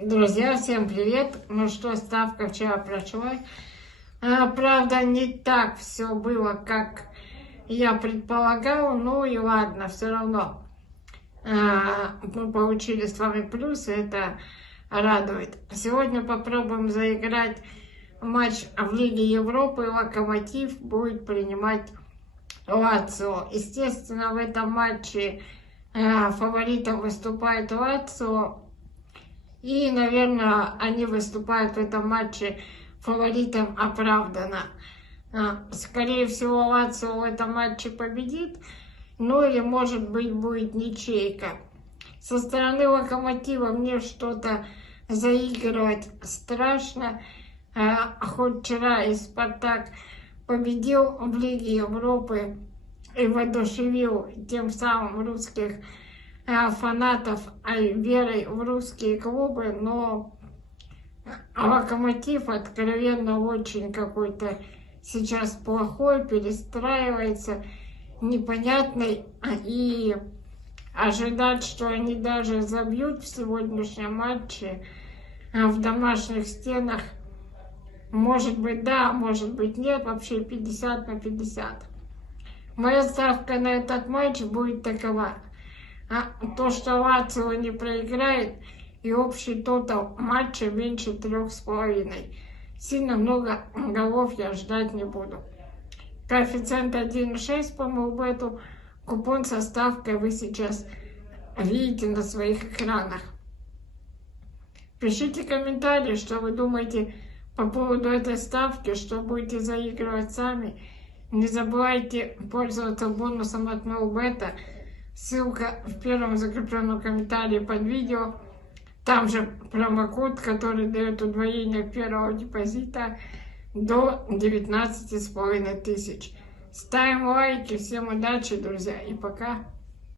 Друзья, всем привет! Ну что, ставка вчера прошла. Правда, не так все было, как я предполагал. Ну и ладно, все равно. Мы получили с вами плюсы, это радует. Сегодня попробуем заиграть матч в Лиге Европы. Локомотив будет принимать Лацио. Естественно, в этом матче фаворитом выступает Лацио. И, наверное, они выступают в этом матче фаворитом оправданно. Скорее всего, Лацио в этом матче победит, ну или, может быть, будет ничейка. Со стороны Локомотива мне что-то заигрывать страшно. Хоть вчера и Спартак победил в Лиге Европы и воодушевил тем самым русских фанатов верой в русские клубы, но Локомотив откровенно очень какой-то сейчас плохой, перестраивается, непонятный, и ожидать, что они даже забьют в сегодняшнем матче в домашних стенах, может быть да, может быть нет, вообще 50/50. Моя ставка на этот матч будет такова. То, что Лацио не проиграет, и общий тотал матча меньше 3,5. Сильно много голов я ждать не буду. Коэффициент 1,6 по Мулбету. Купон со ставкой вы сейчас видите на своих экранах. Пишите комментарии, что вы думаете по поводу этой ставки, что будете заигрывать сами. Не забывайте пользоваться бонусом от Мулбета. Ссылка в первом закрепленном комментарии под видео. Там же промокод, который дает удвоение первого депозита до 19,5 тысяч. Ставим лайки. Всем удачи, друзья, и пока.